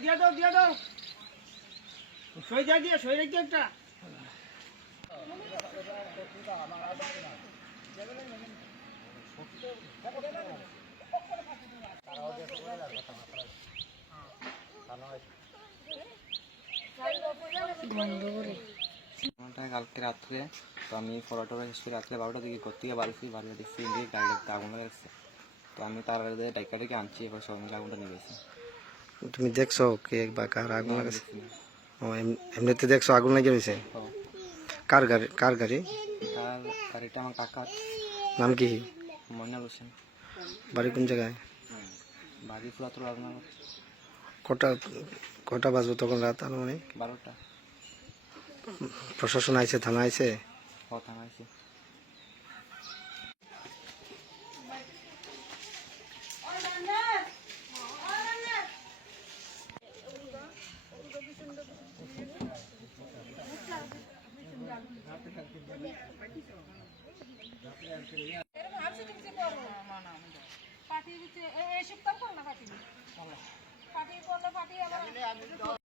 দিয়ে দাও দিয়ে দাও। সই যা দিয়ে সই রেখে একটা। ঘণ্টা কালকে রাত্রে তো আমি পরোটা শেষ করে রাত্রে বারোটা দিকে ঘর থেকে বাড়ি বাড়ি দেখছি যে গাড়িটা আগুন লাগছে। তো আমি তার আগে ডাইকা ডেকে আনছি এবার সবাই মিলে আগুনটা নিয়ে গেছি তুমি দেখছ কে বা কার আগুন লাগাছে? ও এমনিতে দেখছ আগুন লেগে রয়েছে? তো কার গাড়ি কার গাড়ি? তার গাড়িটা আমার কাকার। নাম কি? মন্নাল হোসেন। বাড়ি কোন জায়গায়? বাড়ি পুরা তো আগুন কটা কটা বাজবে তখন রাত আনুমানিক? বারোটা। প্রশাসন আইছে থানা আইছে? পাঠিয়ে দিচ্ছে এই সপ্তাহ করো না পাঠিয়ে পাঠিয়ে করলে পাঠিয়ে আবার